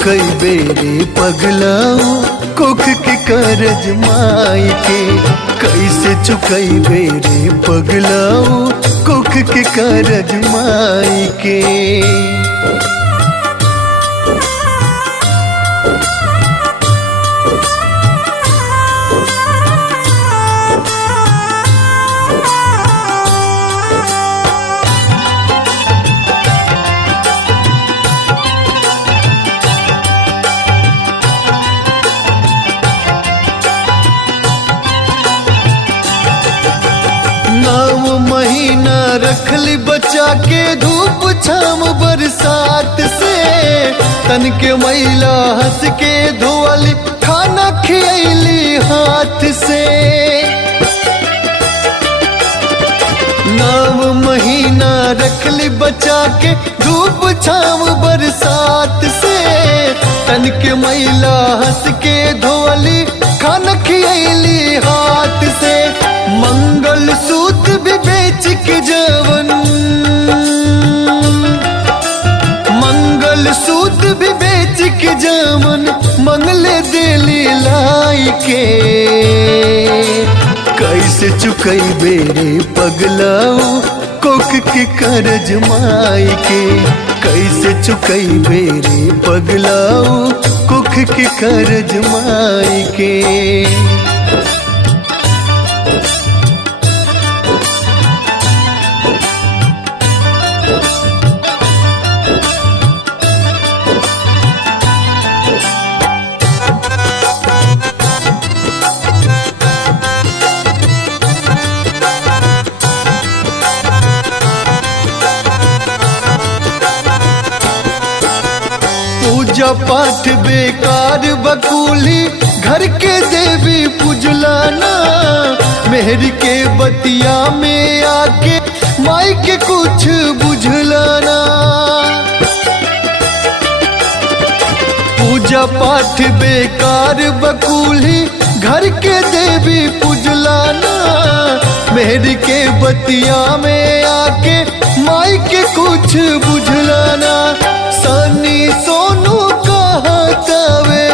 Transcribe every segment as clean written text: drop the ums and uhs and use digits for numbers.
चुकई बेरे पगलाऊ कोख के करज माई के। कैसे चुकई बेरे पगलाऊ कोख के करज माई के। महीना रखली बचा के धूप छाम बरसात से। तन के मैला हंस के धोअली खाना खियली हाथ से। 9 महीना रखली बचा के धूप छाम बरसात से। तन के मैला हंस के धोअली खाना खियली हाथ से। मंगल सूत्र भी बेच के जवन, मंगल सूत्र भी बेच के जवन मंगले दिली लाई के। कैसे चुकई बेरे पगलाऊ कोख के करज माई के। कैसे चुकई बेरे पगलाऊ कोख के करज माई के। पूजा पाठ बेकार बकुली घर के देवी पुजलाना। मेहर के बतिया में आके माई के कुछ बुझलाना। पूजा पाठ बेकार बकुली घर के देवी पुजलाना। मेहर के बतिया में आके माई के कुछ बुझलाना। सनी सोनू कहतावे,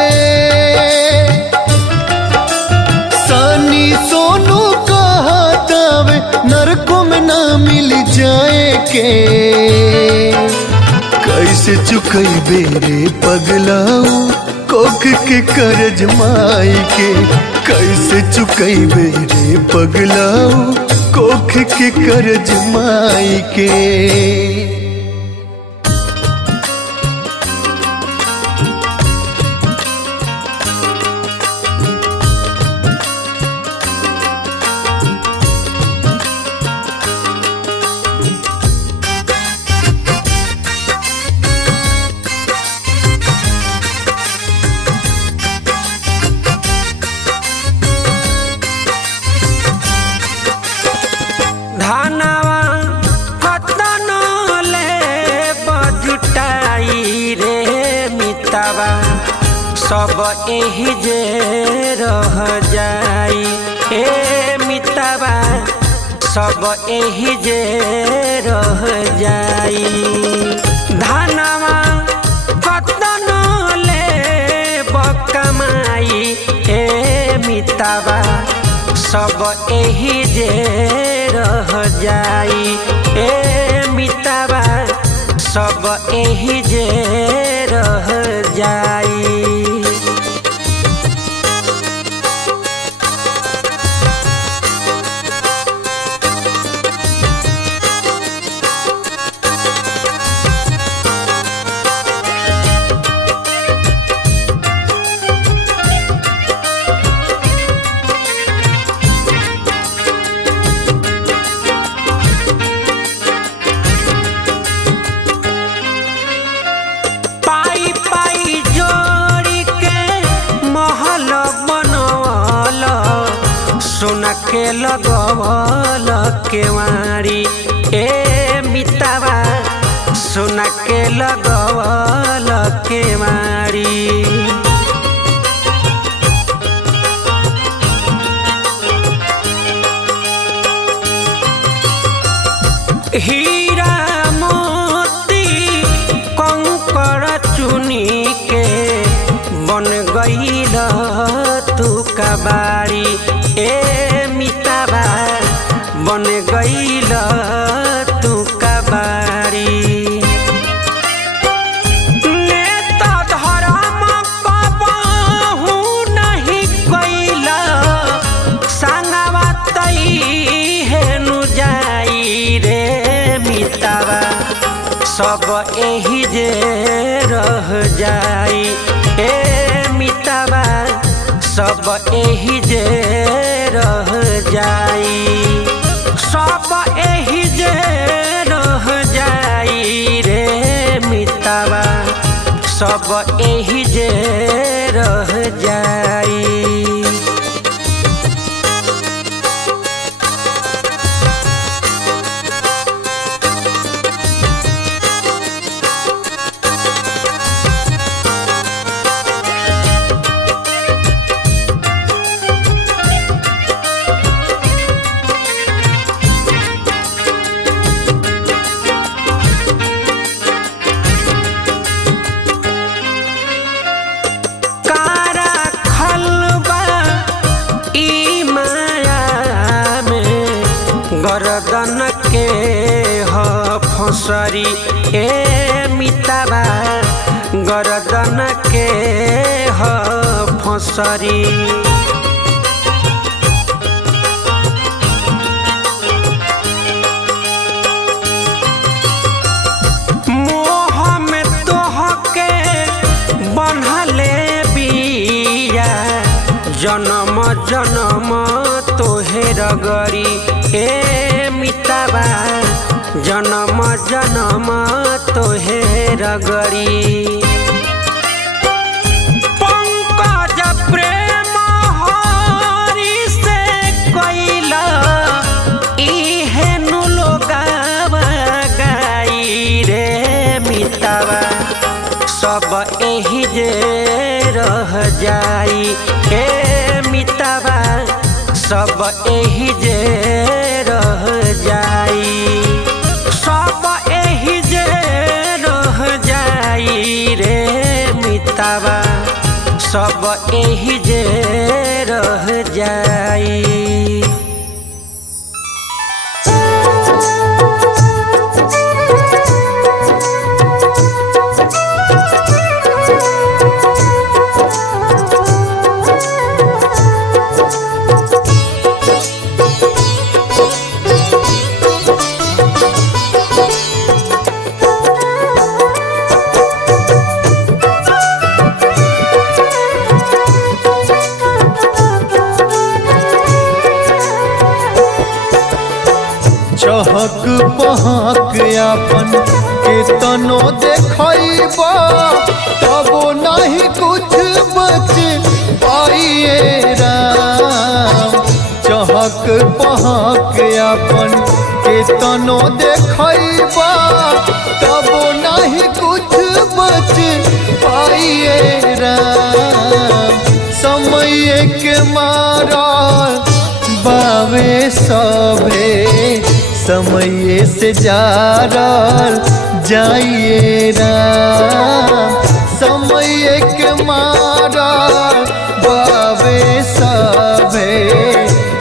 सनी सोनू कहतावे नरकों में ना मिल जाए के। कैसे चुकई बेरे पगलाऊ कोख के करज माई के। कैसे चुकई बेरे पगलाऊ कोख के करज माई के। धनवा कतन ले बजुटाई रे मितवा सब एही जे रह जाई। ए मितवा सब एही जे रह जाई। धनवा कतन ले बकमाई ए मितवा सब एही जे रह जाई। ए मितवा सब एही जे रह जाई। सोना के लगवल केवाड़ी ए मितवा सोना के लगवल केवाड़ी। हीरा मोती कंकड़ चुनी के बाड़ी ए मितावा बन गईल तू कबाड़ी। नेता धर्म कबहू नहीं कईल संगवा तई हेनु जाई रे मितावा सब एही जे रह जाई ए मितावा सब एही जे रह जाई सब एही जे रह जाई रे मितावा सब एही जे रह जाई। गर्दन के ह फसरी ए मितावा गर्दन के ह फसरी। मोह में तोह के बन्हले बिया जन्म जन्म तोहे रगरी ए मितावा जन्म जन्म तोहे रगरी। पंकज प्रेम हरि से कइला इहेनु लोगावा गाई रे मितावा सब एही जे रह जाई ए मितावा सब एही जे रह जाई सब एही जे रह जाई रे मितावा सब एही जे रह जाई। चहक पहक अपन केतनो देखैबा तबो नहीं कुछ बच पाइए राम। चहक पहक अपन केतनो देखैबा तबो नहीं कुछ बच पाइए राम। समय के मारा बावे सभे समय से जारल जाइए राम। समय के मारा बावे सभे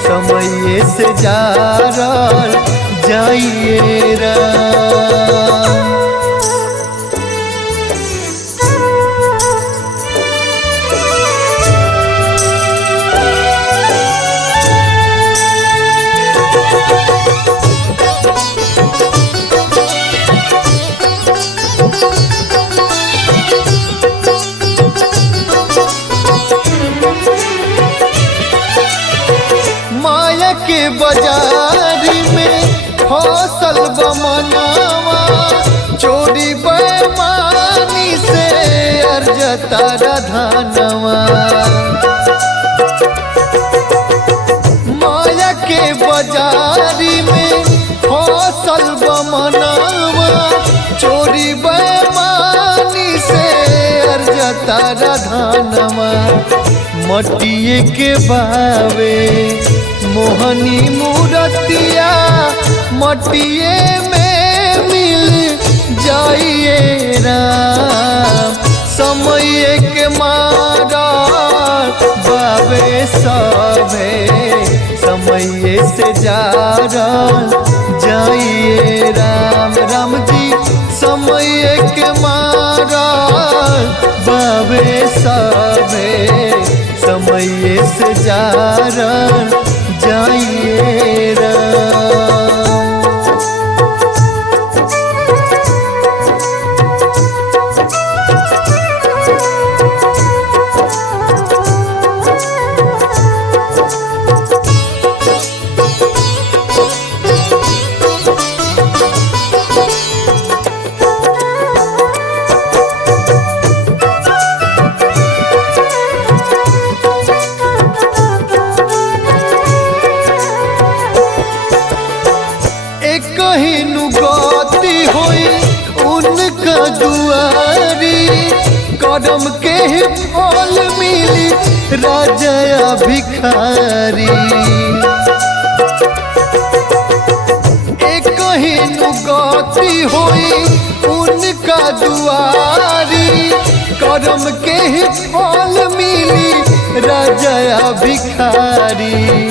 समय से जारल जाइए राम। माया के बाजारी में फसल बमनावा चोरी बेईमानी से अर्जता धनवा। माया के बाजारी में फसल बमनावा चोरी बेईमानी से अर्जता धनवा। मटिए के बावे मोहनी मूरतिया मटिए में मिल जाइए राम। समय के मारा बावे सभे समय से जारल जाइए राम राम जी समय के मारल बाबे सभे समय से जारल जाइए राम। कहीं गति होई उनका दुआरी कदम के फल मिली राजा भिखारी। कहीं गति होई उनका दुआरी कदम के फल मिली राजा भिखारी।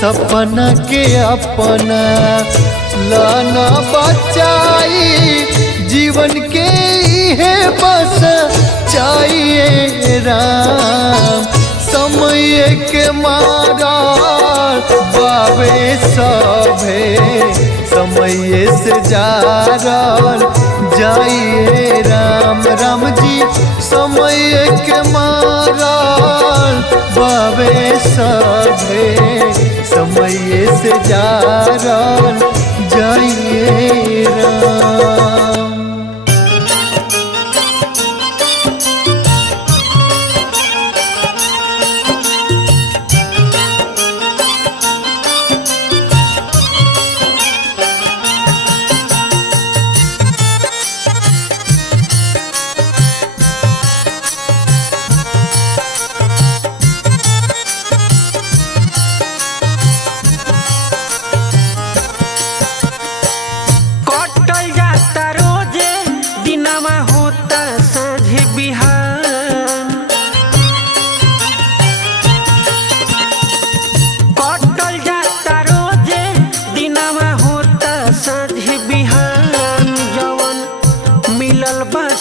सपना के अपना लाना बचाई जीवन के है बस चाहिए राम समय के मारा बाबे सभे समय से जारल जाइए राम राम जी समय के मारा बाबे सभे समय से जारल जाइए राम।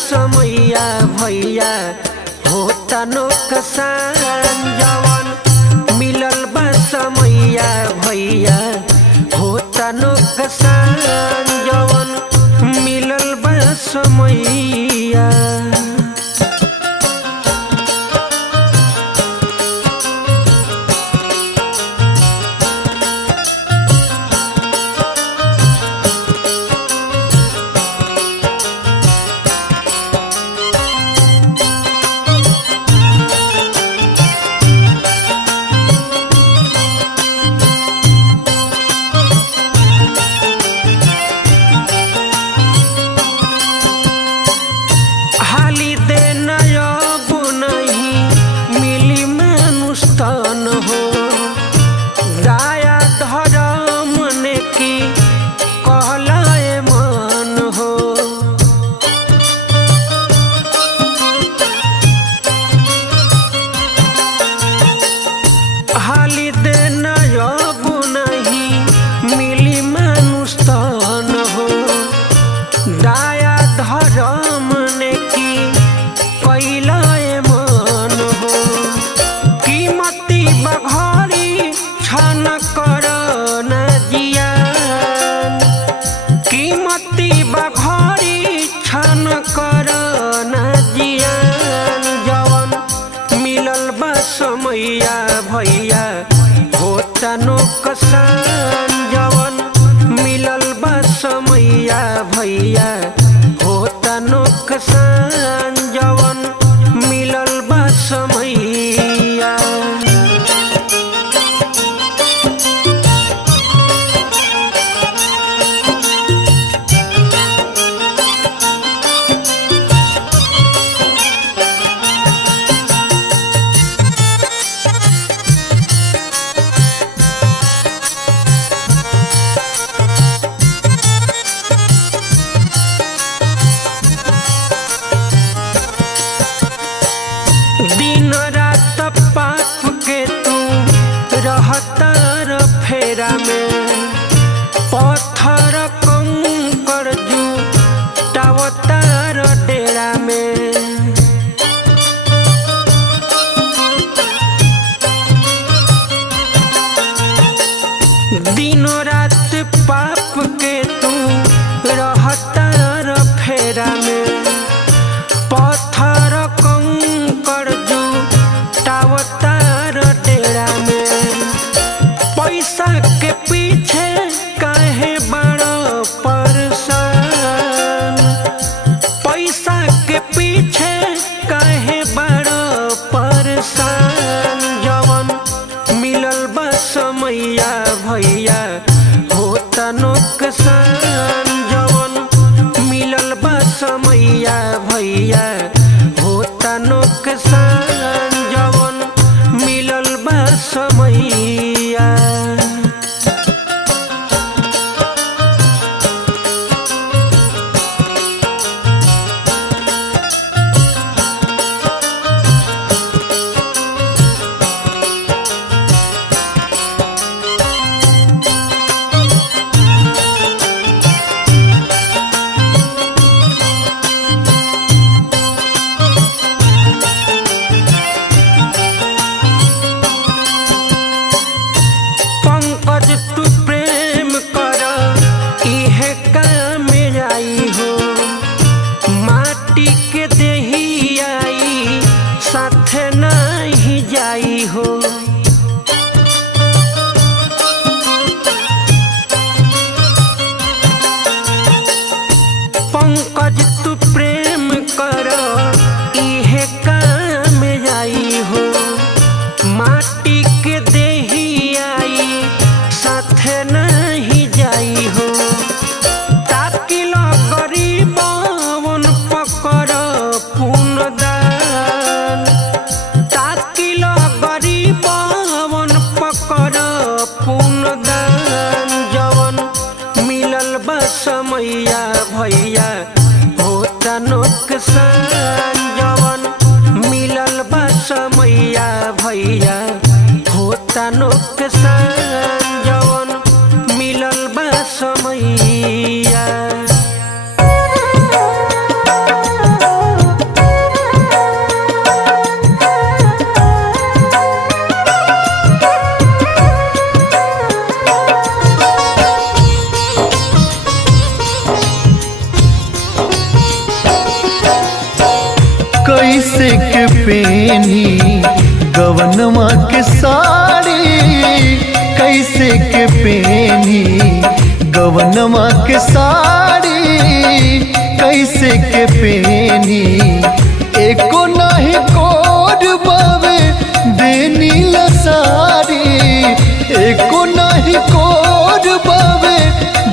समैया भैया होता नौकसान जवन मिलल बा समैया भैया होता नौकसान जवन मिलल बा समैया। समैया भैया होता नौकसान जवन मिलल बा समैया भैया होता नौकसान जवन मिलल बा समैया। फेरा में पत्थर कंकड़ जुटावतार डेरा में दिनों रात पाप के तू रहतार फेरा में पत्थर कंकड़ जुटावतार डेरा में पैसा के पीछे काहे बड़ो परेशान पैसा के पीछे काहे बड़ो परेशान जवन मिलल बा समैया भैया होता नुकसान जवन मिलल बा समैया भैया होता नुकसान जवन मिलल बा समैया पंकज तू प्रेम कर इहे काम आई हो माटी के देही आई साथे नहीं जाई हो पंकज तू प्रेम कर इहे काम आई हो माटी के देही आई साथे नहीं जाई हो ताकिल गरीबवन पकर पुनदान ताकिल गरीबवन पकर पुनदान जवन मिलल बा समैया भैया होता नुकसान जवन मिलल बा समैया भैया होता नुकसान जवन मिलल बा समैया कैसे के पेनी गवनमा के साड़ी कैसे के पेनी गवनमा के साड़ी कैसे के पेनी एको नहीं कोड बावे देनी लसारी एको नहीं कोड बावे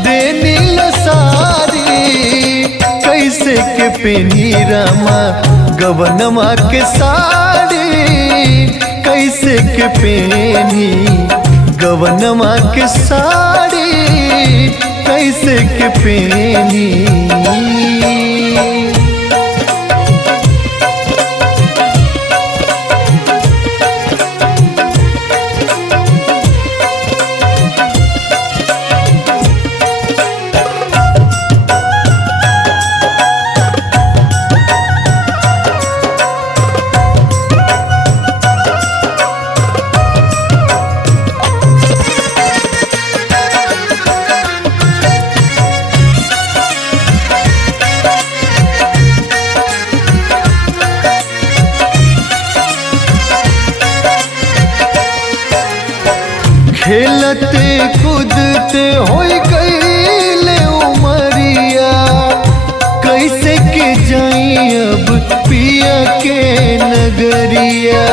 देनी लसारी कैसे के पेनी रामा गवनमा के साड़ी कैसे के पेनी गवनमा के साड़ी कैसे के पेनी खेलते कूदते होई गईले उमरिया कैसे के जाई अब पिया के नगरिया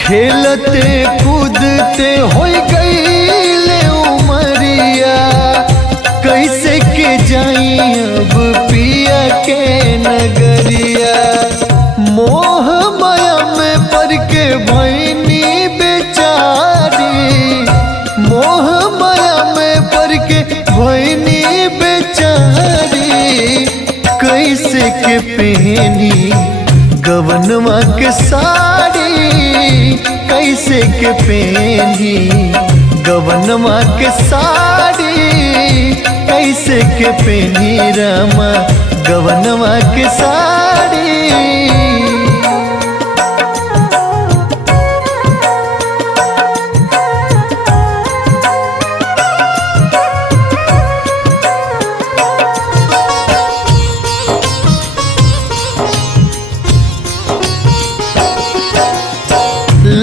खेलते कूदते होई गईले उमरिया कैसे के जाई अब पिया के नगरिया मोह माया में पड़ के भैनी बेचारी मोह माया में पड़ के भैनी बेचारी कैसे के पहनी गवनवा के साड़ी कैसे के पहनी, गवनवा के साड़ी कैसे के पहनी रामा, गवनवा के साड़ी।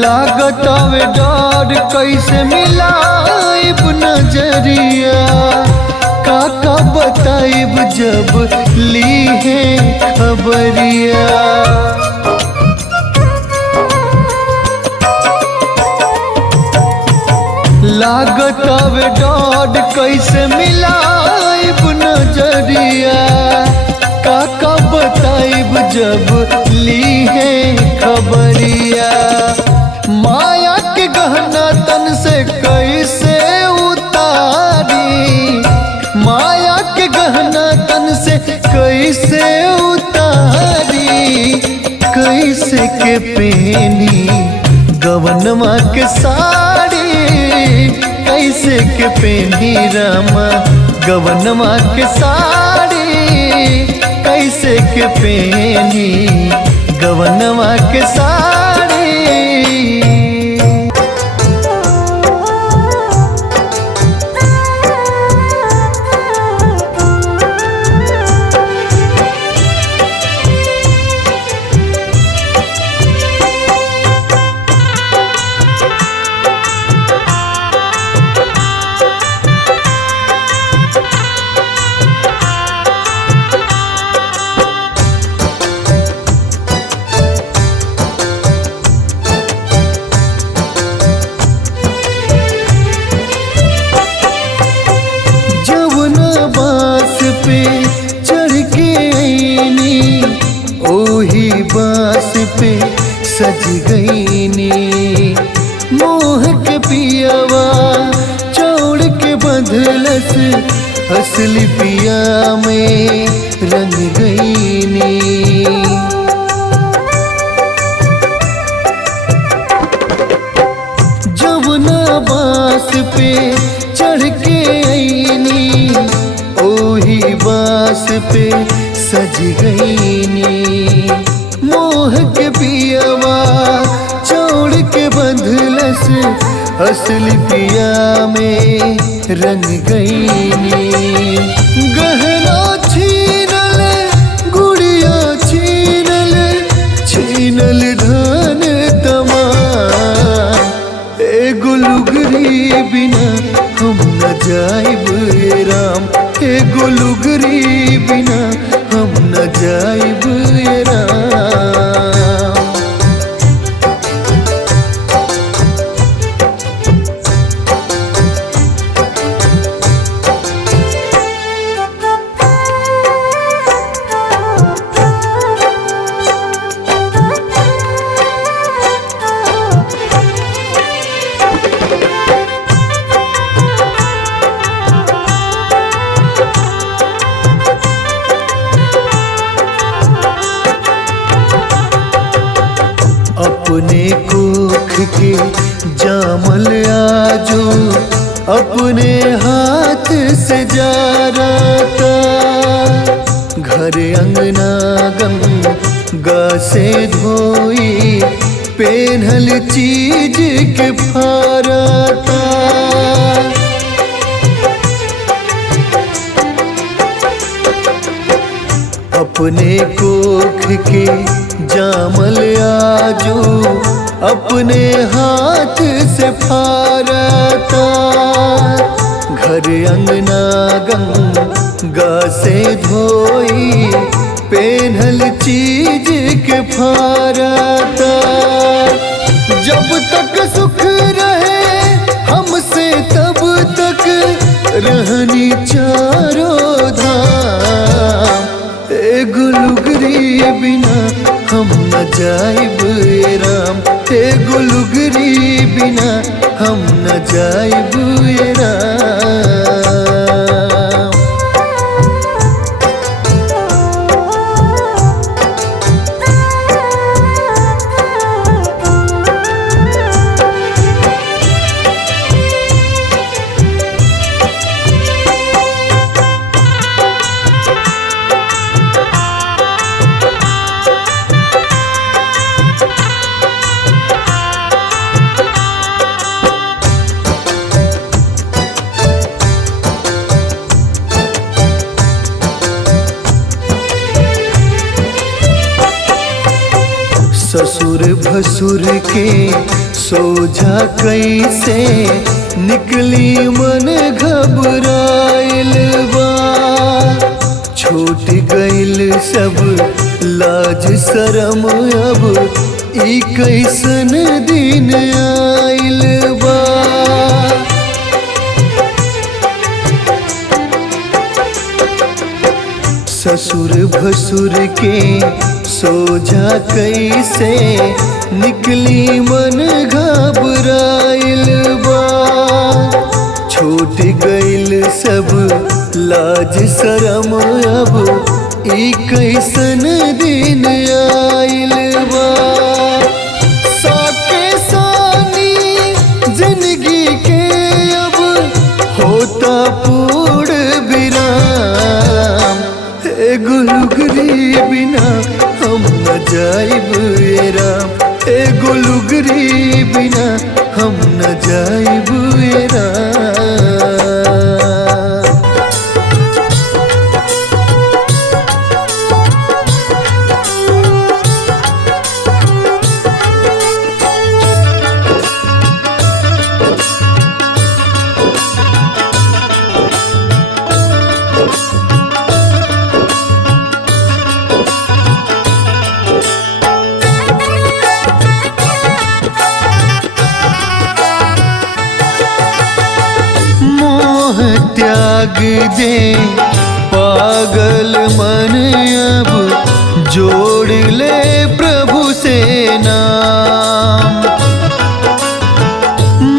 लागत आवे डर कैसे मिलाइब नजरिया, काका बताइब जब ली है खबरिया। लागत आवे डर कैसे मिलाइब नजरिया, काका बताइब जब ली है खबरिया। माया के गहना तन से कैसे उतारी, माया के गहना तन से कैसे उतारी, कैसे के पहनी गवनवा के साड़ी, कैसे के पहनी रामा, गवनवा के साड़ी कैसे के पहनी, गवनवा के साड़ी। चढ़ के आईनी ओही बास पे सज गईनी, मोह के पियावा चौड़ के बंधलस, असली पिया में रंग गईनी। जवना बास पे चढ़ के आईनी ओही बास पे सज गईनी, मोह के पियावा चौड़ के बंधलस, असली पिया में रंग गईनी। गहना छीनल गुड़िया छीनल, छीनल धन तमाम, एगो लुगरी बिना हम न जाइब राम, एगो लुगरी बिना हम न जाइब राम। अपने कोख के जामल आजो अपने हाथ से जा रहा, घर अंगना गंगा से धोई पेन्हल चीज के फारता। अपने कोख के जामल आजो अपने हाथ से फारता, घर अंगना गंगा से धोई पेन्हल चीज के फारता। जब तक सुख रहे हमसे तब तक रहनी चारों धाम, एगो लुगरी बिना हम न जाइब राम, एगो लुगरी बिना हम न जाइब राम। ससुर भसुर के सोझा कैसे निकली मन घबराइल बा। छूट गइल सब लाज शरम अब ई कैसन दिन आइल बा। ससुर भसुर के सोझा कैसे निकली मन घबराइल बा। छूट गइल सब लाज शरम अब ई कैसन दिन आइल बा। साके सानी जिंदगी के अब होता पूर्ण विराम। एगो लुगरी बिना हम न जाइब ए राम। एगो लुगरी बिना हम न जाइब ए राम। त्याग दे पागल मन अब जोड़ ले प्रभु से नाम।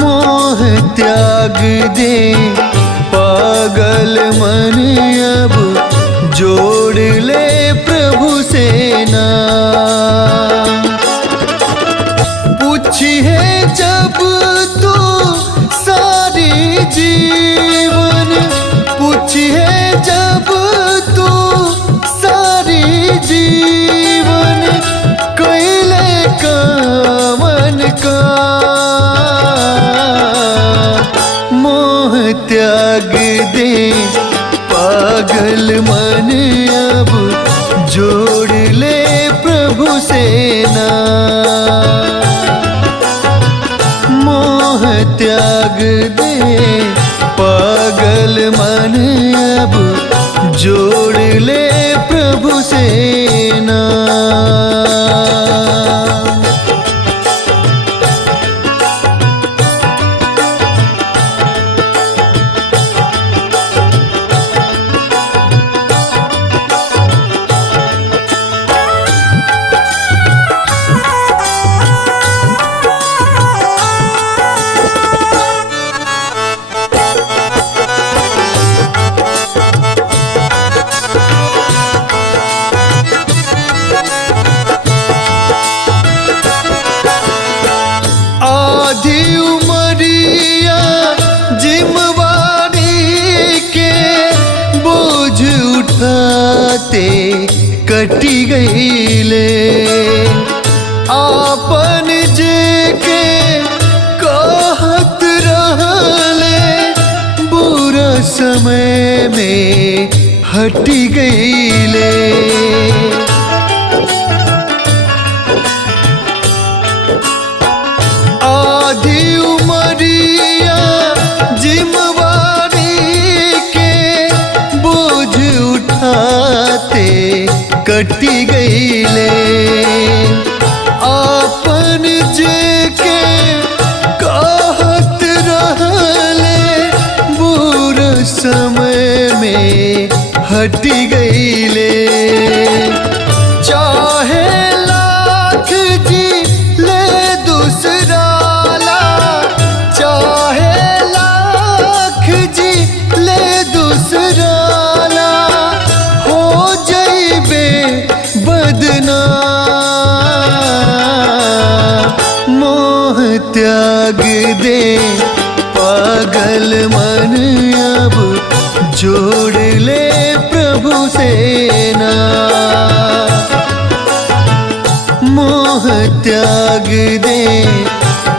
मोह त्याग दे पागल मन अब जोड़ ले प्रभु से नाम। पूछिए जब तू सारी जीवन, पूछिए जब तू सारी जीवन कैले कामन का। मोह त्याग दे पागल मन अब जोड़ ले प्रभु से नाम। मोह त्याग दे पागल मन अब जोड़ ले प्रभु से नाम। आधी उमरिया जिम्मेवारी के बोझ उठाते कटी गईले। आपन जे के कहत रहले बुरा समय में हटी गईले। आधी उमरिया जिम्मेवारी के बोझ उठाते कटी गईले। आपन जे के कहत रहले बुरा समय में हटी गईले। चाहे लाख जी ले दूसरा ला, चाहे लाख जी ले दूसरा ला, हो जइबे बदनाम। मोह त्याग दे पागल मन अब जोड़ ले प्रभु से नाम। मोह त्याग दे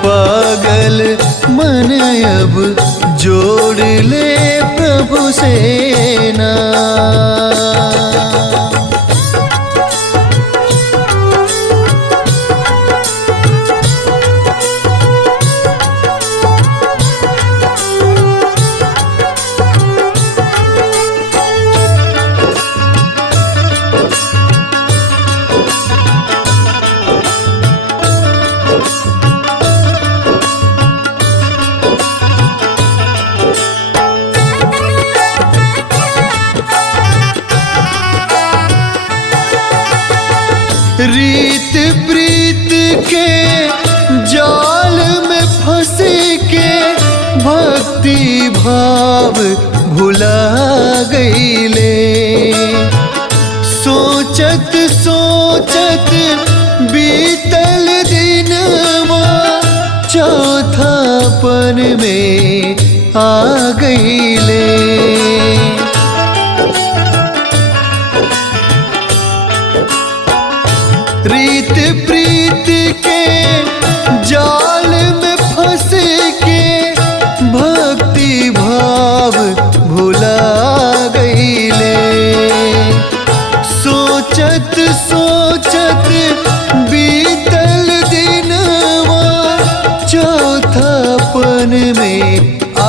पागल मन अब जोड़ ले प्रभु से नाम। प्रीत के जाल में फंस के भक्ति भाव भुला गईले। सोचत सोचत बीतल दिनवा चौथा पन में आ गईले। रीत प्रीत के जाल में फंस के भक्ति भाव भुला गईले। सोचत सोचत बीतल दिनवा चौथा पन में आ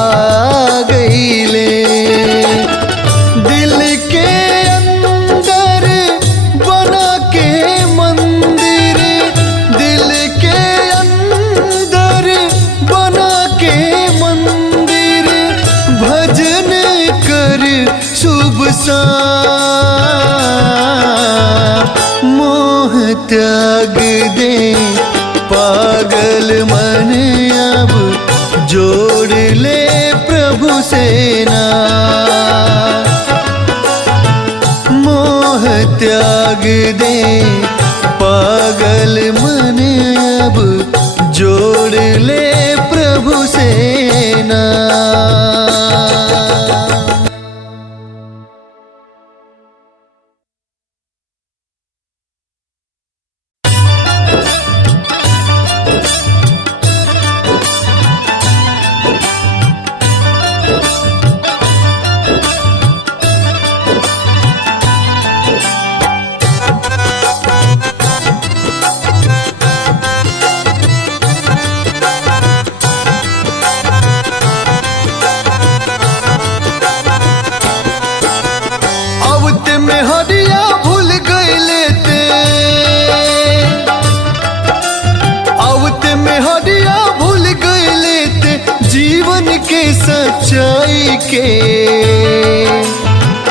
गईले। दिल के अंदर बना के मंदिर, दिल के अंदर बना के मंदिर, भजन कर शुभ शाम मोह त्याग दे पागल मन अब जोड़ ले प्रभु से नाम। मोह त्याग दे पागल मन अब जोड़ ले प्रभु से नाम। सच्चाई के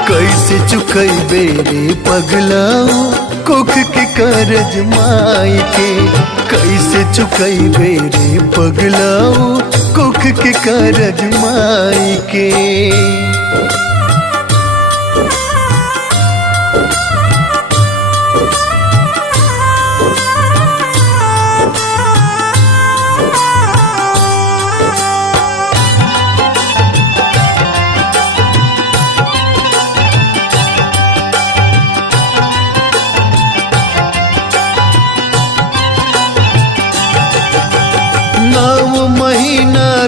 कैसे चुकैबे रे पगलाओ कुख के करज माई के। कैसे चुकैबे रे पगलाओ कुख के करज माई के।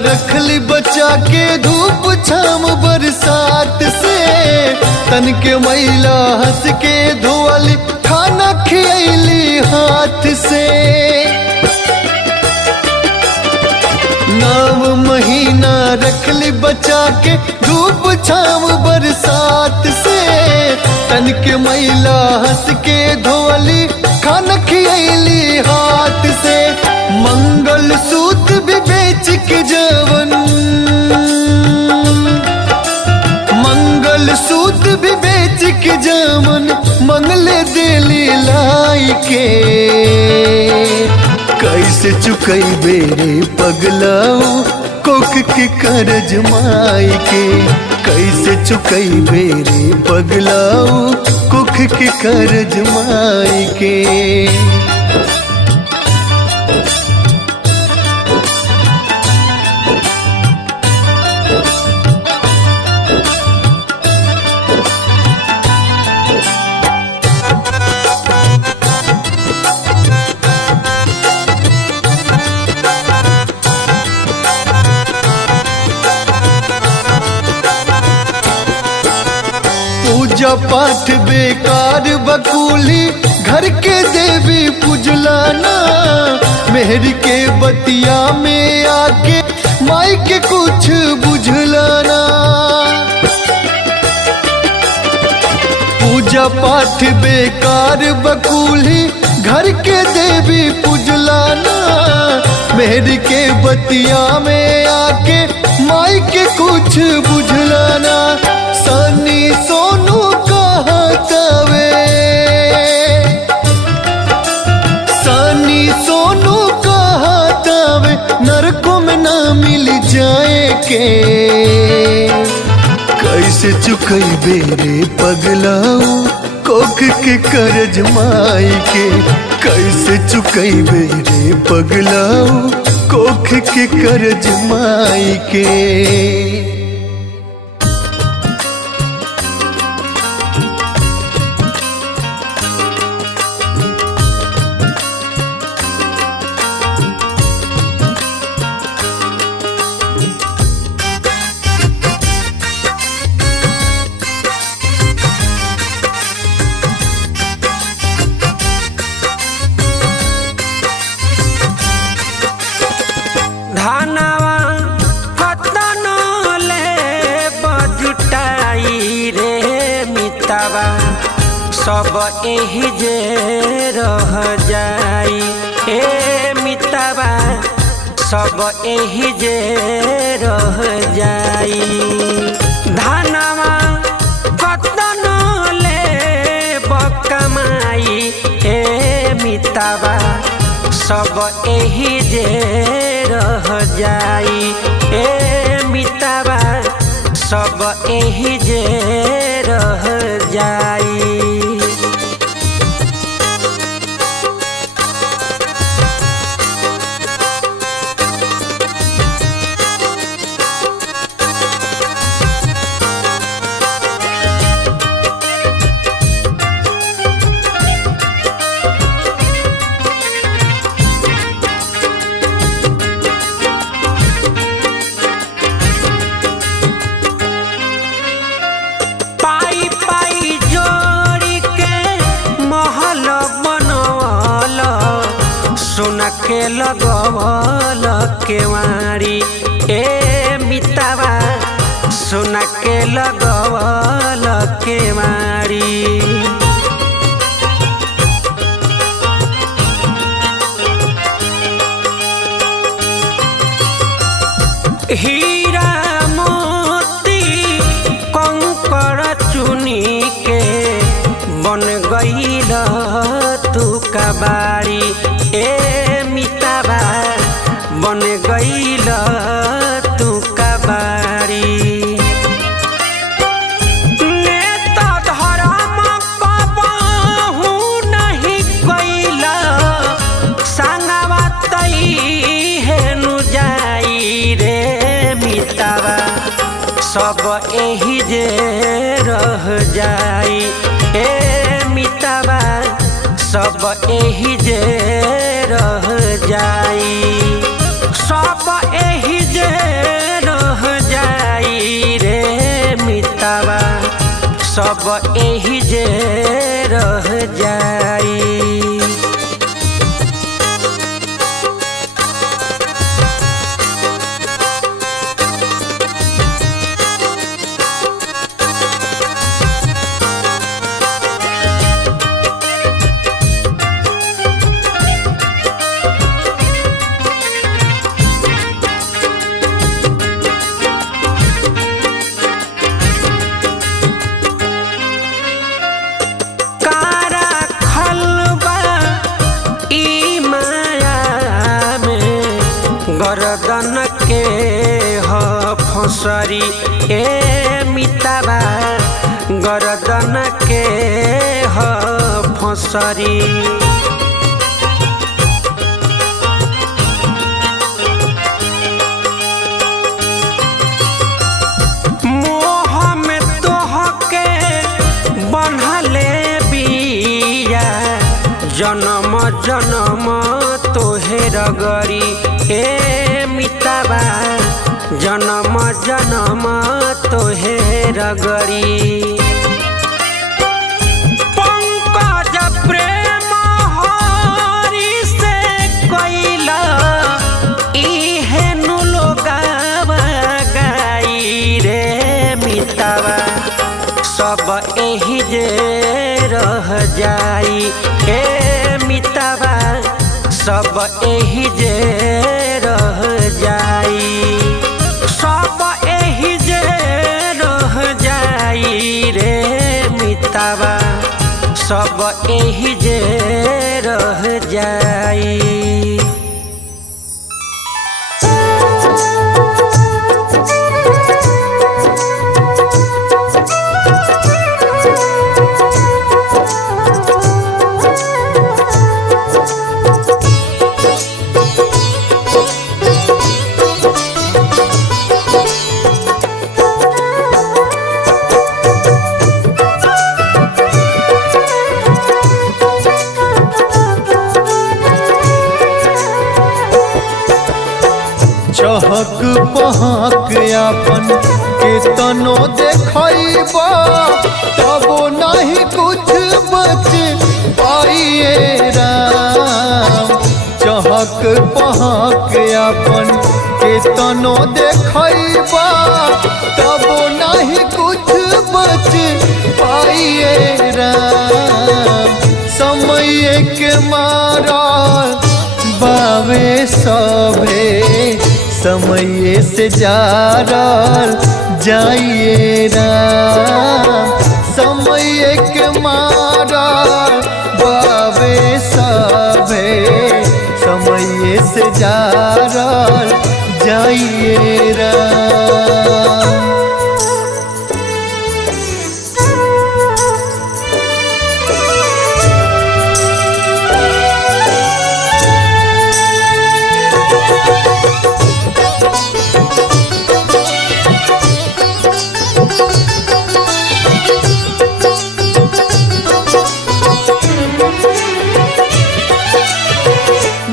रखली बचा के धूप छाम बरसात से, तन के मैला हंस के धोअली खाना खियली हाथ से। 9 महीना रखली बचा के धूप छाम बरसात से, तन के मैला हंस के धोअली खाना खियली हाथ से। मंगल सूत्र भी बेच के जवन, मंगल सूत्र भी बेच के जवन मंगले दिली लाई के। कैसे चुकैबे रे पगलाओ कोख के करज माई के। कैसे चुकैबे रे पगलाओ कोख के करज माई के। पूजा पाठ बेकार बकुली घर के देवी पुजलाना। मेहर के बतिया में आके माई के कुछ बुझलाना। पूजा पाठ बेकार बकुली घर के देवी पुजलाना। मेहर के बतिया में आके माई के कुछ बुझलाना। सनी सोनू कहतवे रानी सोनू कहा तावे नरकों में ना मिल जाए के कैसे चुकैबे रे पगलाऊ कोख के करज माई के कैसे चुकैबे रे पगलाऊ कोख के करज माई के। धनवा कतनो ले बजुटाई रे मितवा सब एही जे रह जाई ए मितवा सब एही जे रह जाई। धनवा कतनो ले बकमाई ए मितवा सब एही जे रह जाई ए मितवा सब एही जे रह जाई। सोना के लगवल केवाड़ी ए मितवा सोना के लगवल केवाड़ी। हीरा मोती कंकड़ चुनी के बन गईल तू कबाड़ी ए मितवा बन गईल तू कबाड़ी। नेता धर्म कबहू नहीं कैल संगवा तई हेनु जाई रे मितवा सब एही जे रह जाई ए मितवा सब एही जे रह जाई सब एही जे रह जाई रे मितवा सब एही जे रह जाई। गर्दन के ह फसरी ए मितवा गर्दन के ह फसरी। मोह में तोहके बन्हले बिया जन्म जन्म तोहे रगरी ए मितवा जन्म जन्म तोहे रगरी। पंकज प्रेम हरि से कैला इहे नु लोगावा गाई रे मितवा सब एही जे रह जाई ए मितवा सब एही जे रह जाई सब एही जे रह जाई रे मितवा सब एही जे रह जाई। चहक पहक आपन के तनो देखैबा तबो नहीं कुछ बच पाइए राम। चहक पहक आपन के तनो देखैबा तबो नहीं कुछ बच पाइए राम। समय के मारा बावे सभे समय से जारल जाइए राम। समय के मारा बावे सभे समय से जारल जाइए राम।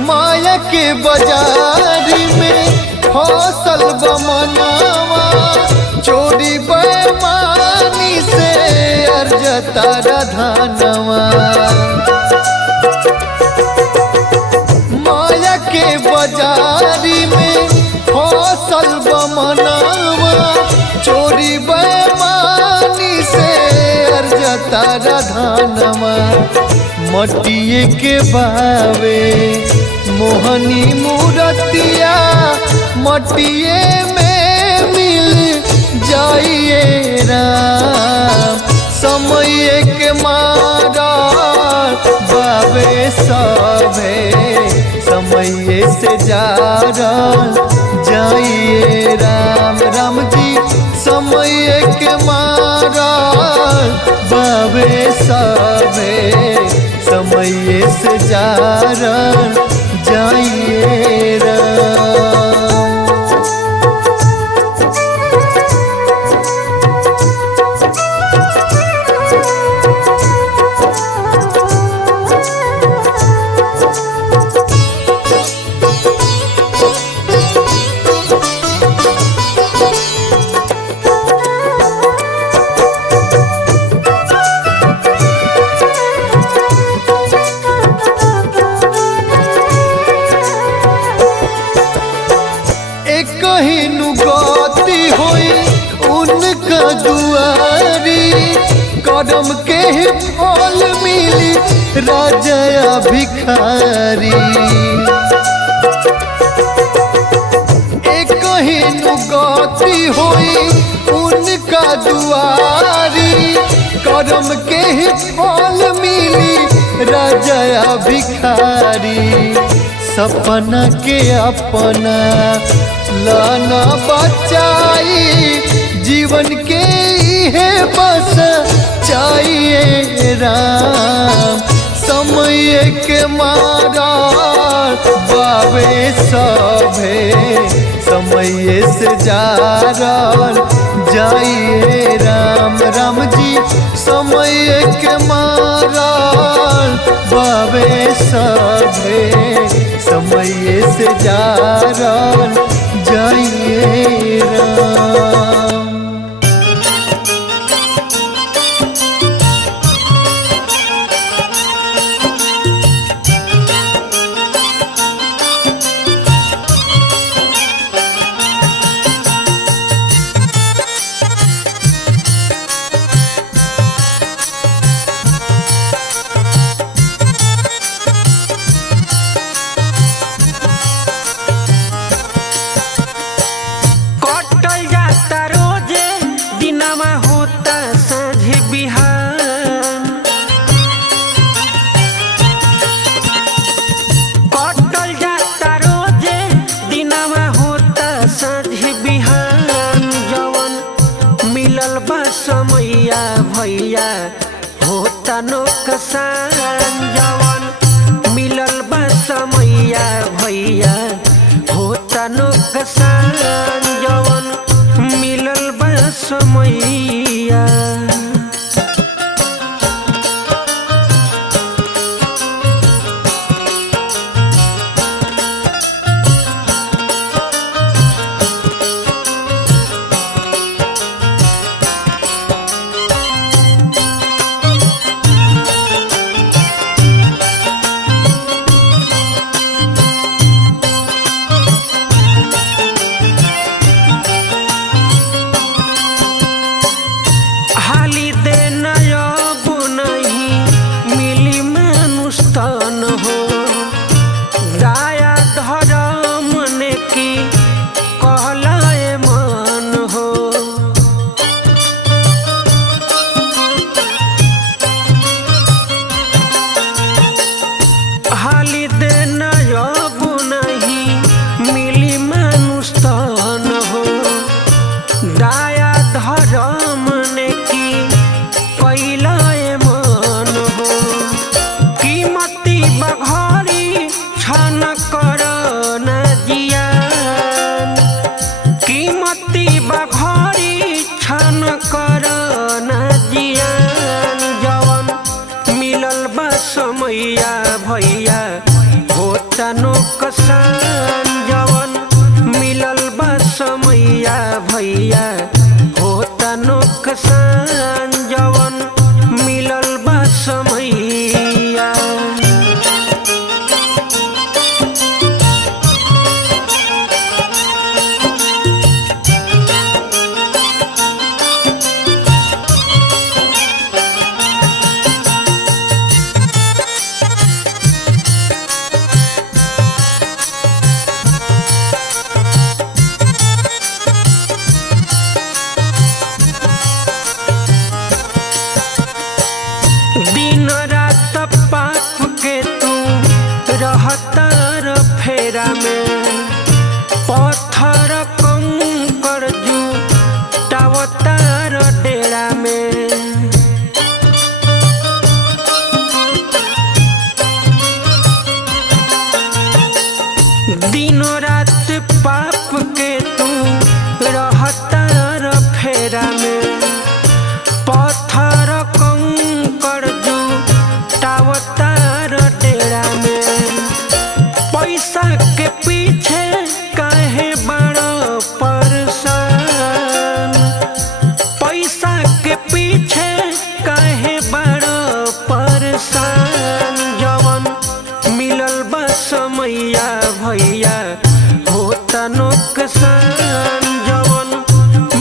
माया के बाजार में फसल बमनावा चोरी बेईमानी से अर्जता धनवा। माया के बाजार में फसल बमनावा चोरी बेईमानी से अर्जता धनवा। मटिए के बावे मोहनी मूरतिया मटिए में मिल जाइए राम। समय के मारा बावे सभे समय से जारल जाइए राम। राम जी समय के मारा बावे सभे समय से जारल जाइए राम। कहीं गति होई उनका दुआरी कदम के फल मिली राजा भिखारी। कहीं गति होई उनका दुआरी कदम के फल मिली राजा भिखारी। सपना के अपना लाना बचाई जीवन के है बस चाहिए राम। समय के मारा बावे सभे समय से जारल जाइए राम। राम जी समय के मारा बावे सभे समय से जारल जाइए राम। समैया भैया होता नौकसान जवन मिलल बा समैया भैया होता नौकसान जवन मिलल बा समैया। तनो कसान जवन मिलल बा समैया भैया हो तनो कसान जवन मिलल बा समैया। दिन रात पाप के तू रहतर फेरा में पत्थर कंकर जुटावतार डेरा में। दिन रात पाप के तू रहतर फेरा में पत्थर कंकर जुटावतार डेरा में। पैसा के पीछे काहे बड़ो परेशान, पैसा के पीछे काहे बड़ो परेशान जवन मिलल बा समैया भैया हो तनो किसान जवन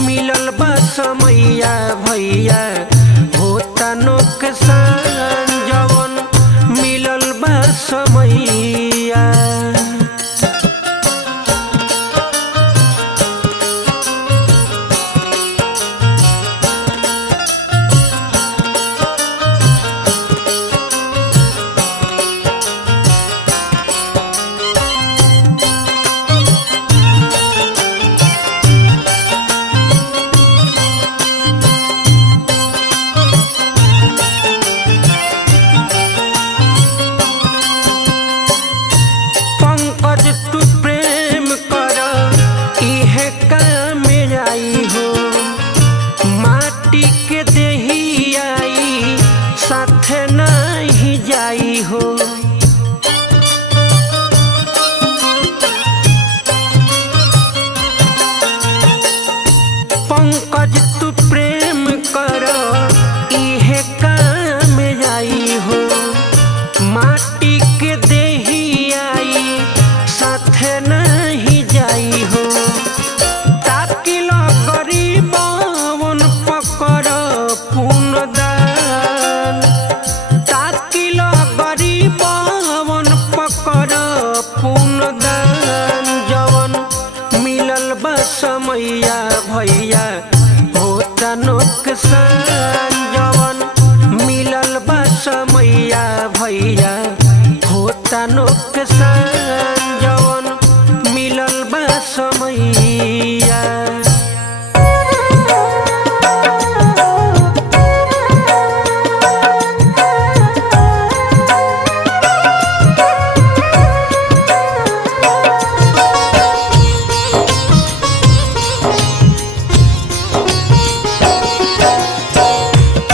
मिलल बा समैया भैया हो तनो किसान जवन मिलल बा समैया। पंकज तू प्रेम कर इहे काम आई हो माटी के देही आई साथे नहीं जाई हो। पंकज तू प्रेम कर इहे काम आई हो माटी के देही आई साथे नहीं जाई हो। ताकि लो गरीबवन पकर पुनदान, ताकि लो गरीबवन पकर पुनदान जवन मिलल बा समैया भैया हो तनो किसान जवन मिलल बा समैया भैया हो तनो किसान जवन मिलल बा समैया।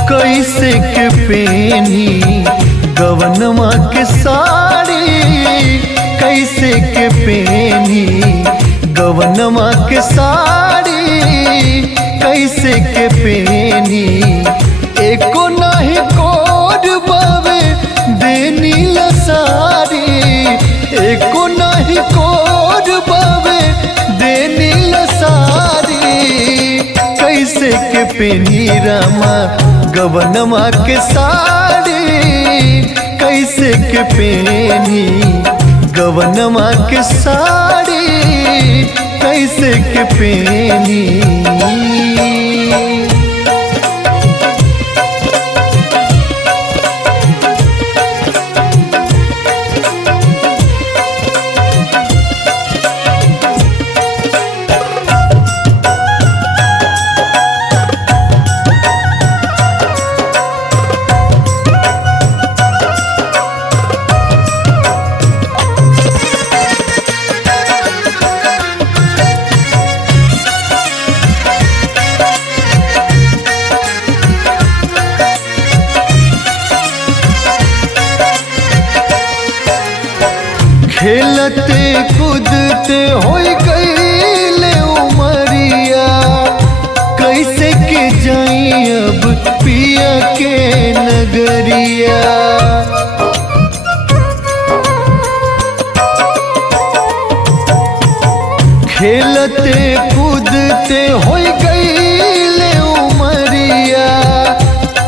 कैसे के पेनी गवनमा के साड़ी, कैसे के पेनी गवनमा के साड़ी, कैसे के पेनी एको नहीं कोड बावे देनी लसारी, एको नहीं कोड बावे देनी लसारी। कैसे के पेनी रामा गवनमा के साड़ी, कैसे के पेनी गवनमा के साड़ी, कैसे के पेनी। खेलते कूदते हो गईले उमरिया, कैसे के जाई अब पिया के नगरिया। खेलते कूदते हो गईले उमरिया,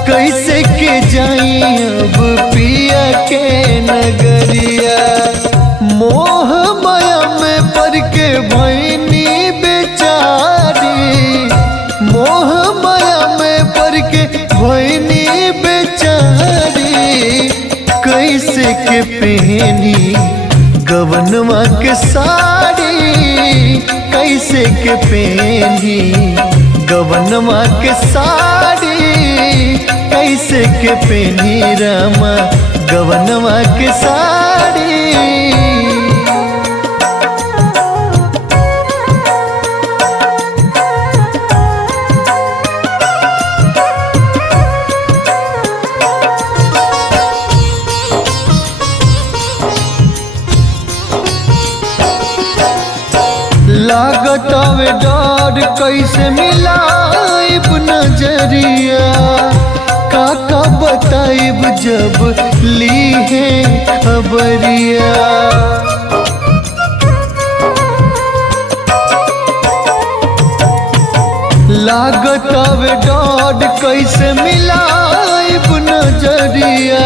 कैसे के जाई अब पिया के नगरिया। मोह माया में पड़ के भैनी बेचारी, मोह माया में पड़ के भैनी बेचारी, कैसे के पहनी गवनवा के साड़ी, कैसे के पहनी गवनवा के साड़ी, कैसे के पहनी रामा गवनवा के साड़ी। लागत आवे डर कैसे मिलाइब नजरिया, काका बताइब जब ली है खबरिया। लागत आवे डर कैसे मिलाइब नजरिया,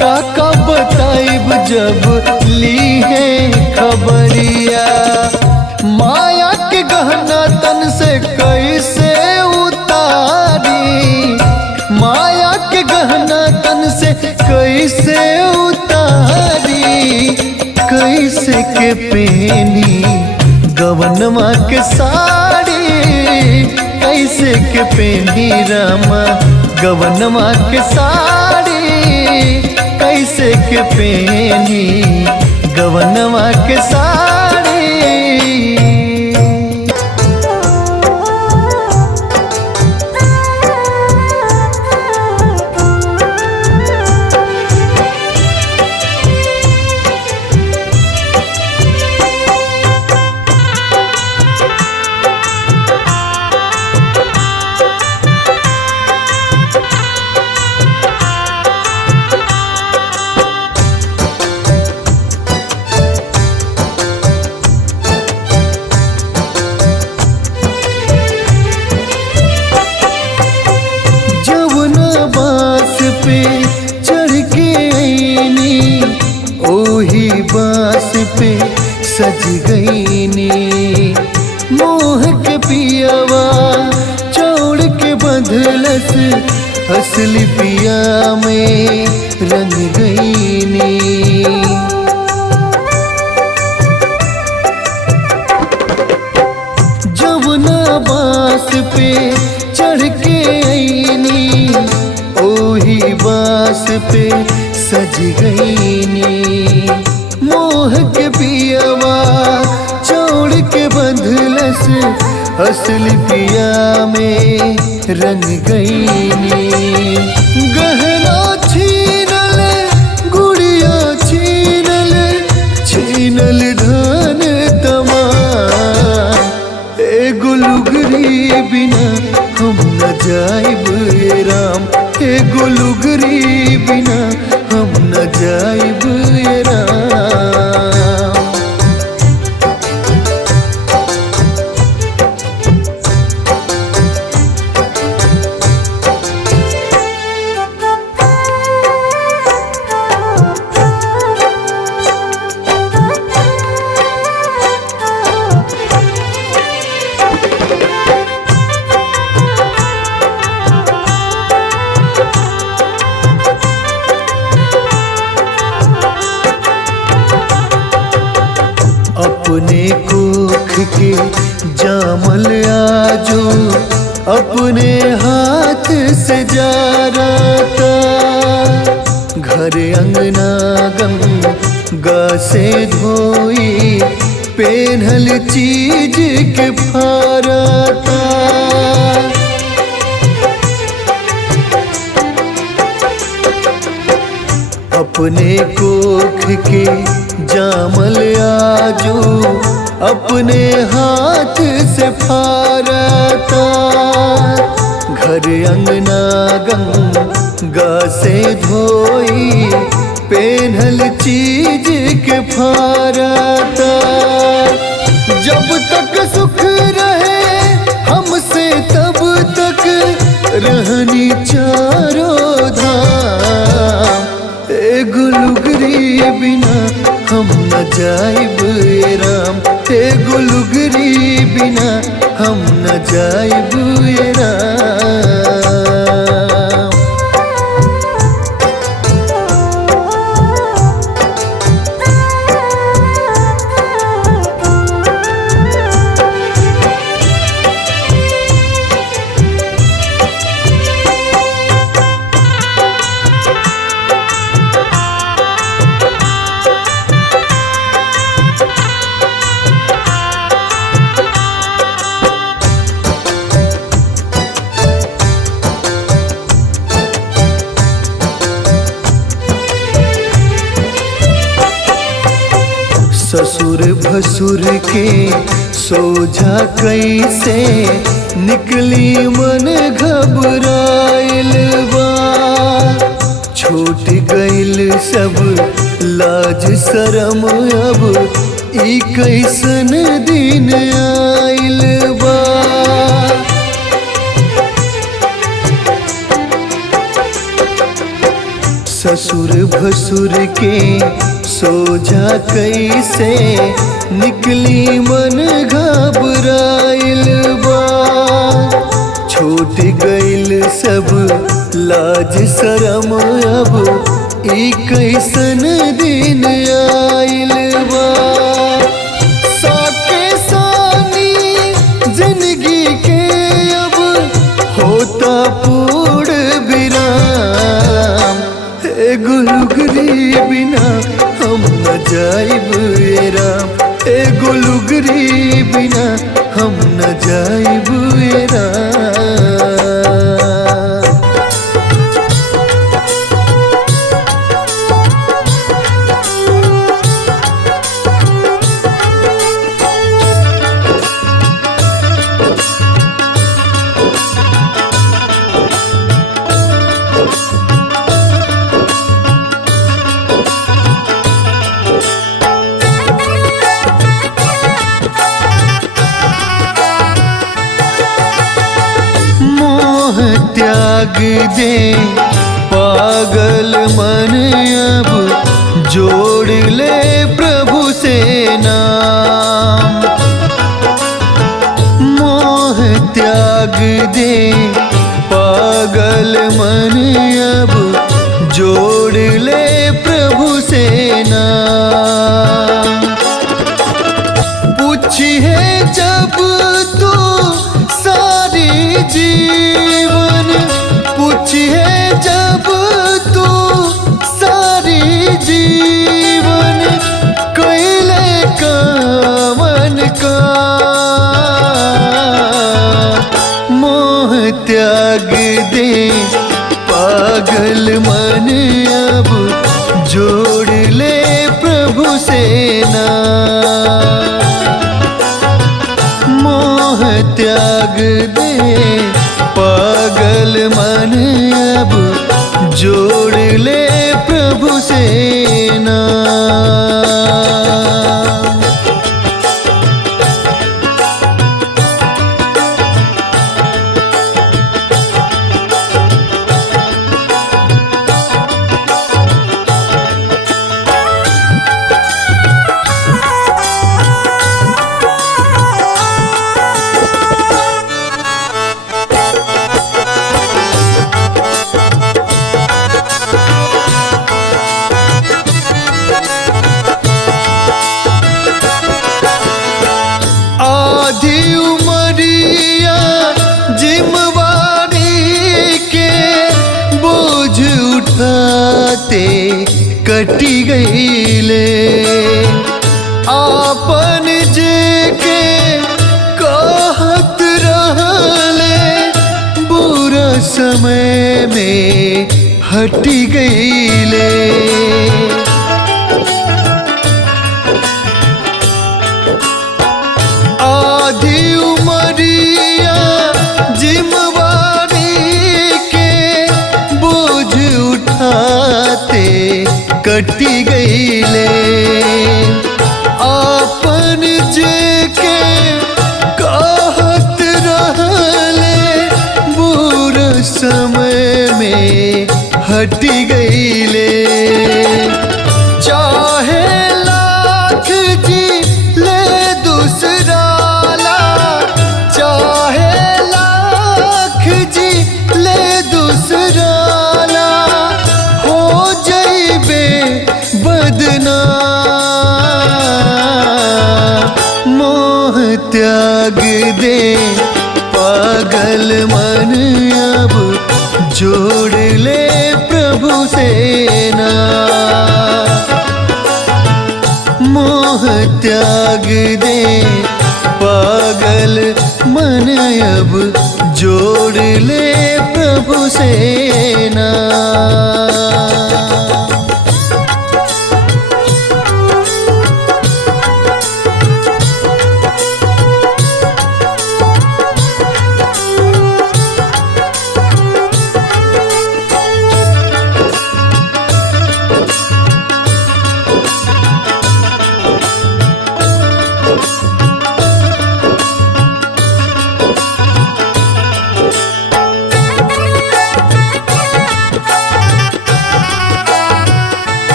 काका बताइब जब ली है खबरिया। माया के गहना तन से कैसे उतारी, माया के गहना तन से कैसे उतारी, कैसे के पहनी गवनवा के साड़ी, कैसे के पहनी रामा गवनवा के साड़ी, कैसे के पहनी गवनवा के साड़ी। चढ़ के आईनी ओही बास पे सज गईनी, मोह के पियावा चौड़ के बंधलस, असली पिया में रंग गईनी। जमुना बास पे चढ़ के आईनी ओही बास पे सज गईनी, मोह के पियावा चौड़ के बंधलस, असली पिया में रंग गईनी। गहना छीनल गुड़िया छीनल, छीनल धन तमाम, एगो लुगरी बिना हम न जाइब राम, एगो लुगरी बिना हम न जाइब राम। अपने कोख के जामल आजो अपने हाथ से जा रहा, घर अंगना गंगा से धोई पेन्हल चीज के फारता। अपने कोख के जामल आजू अपने हाथ से फारता। घर अंगना गंगा से धोई पेन्हल चीज के फारता। जब तक सुख रहे हमसे तब तक रहनी चारों धाम। एगो लुगरी बिना हम न जाइब ए राम, एगो लुगरी बिना हम न जाइब ए राम। ससुर भसुर के सोझा कैसे निकली मन घबराइल बा। छूट गइल सब लाज शरम अब ई कैसन दिन आइल बा। ससुर भसुर के सोझा कैसे निकली मन घबराइल बा। छूट गइल सब लाज शरम अब ई कैसन दिन आइल बा। साके सानी जिंदगी के अब होता पूर्ण विराम। एगो लुगरी बिना हम न जाइब ए राम, एगो लुगरी बिना हम न जाइब ए राम। त्याग दे पागल मन अब जोड़ ले प्रभु से नाम। मोह त्याग दे पागल मन अब जोड़ ले प्रभु से नाम। पूछिए जब तू सारी जीवन, पूछिए जब तू सारी जीवन कैले कामन का। मोह त्याग दे पागल मन अब जोड़ ले प्रभु से नाम। मोह त्याग दे पागल मन अब जोड़ ले प्रभु से नाम। उठाते कटी गईले आपन जे के कहत रहले बुरा समय में हटी गईले। हटी गईले। आपन जे के कहत रहले बुरा समय में हटी गईले। चाहे लाख जी ले दूसरा ला, चाहे लाख जी ले दूसरा ला, हो जइबे बदनाम। मोह त्याग दे पागल मन अब जोड़ ले प्रभु से ना। मोह त्याग दे पागल मन अब जोड़ ले प्रभु से ना।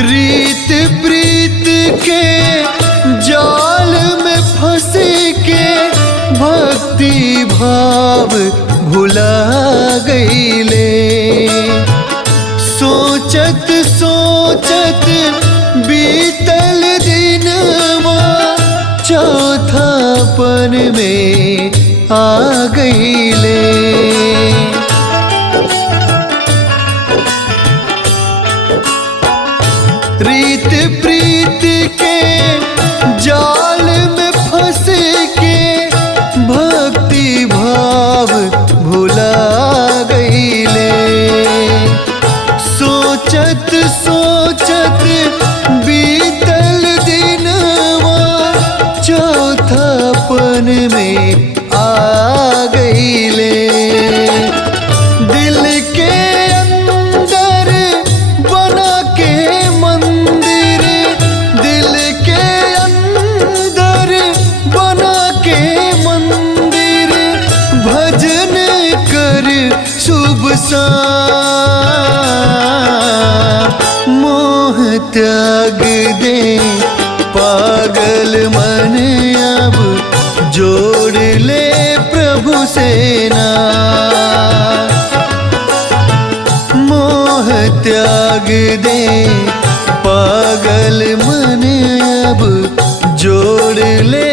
रीत प्रीत के जाल में फंस के भक्ति भाव भुला गईले। सोचत सोचत बीतल दिनवा चौथापन में आ गईले। रीत प्रीत के जाल में फंस के भक्ति भाव भुला गईले। सोचत सोचत बीतल दिनवा चौथापन में आ गईले। दिल के अंदर बना के मंदिर, दिल के अंदर बना के मंदिर, भजन कर शुभ शाम। मोह त्याग दे पागल मन अब जोड़ ले प्रभु से ना। मोह त्याग दे पागल मन अब जोड़ ले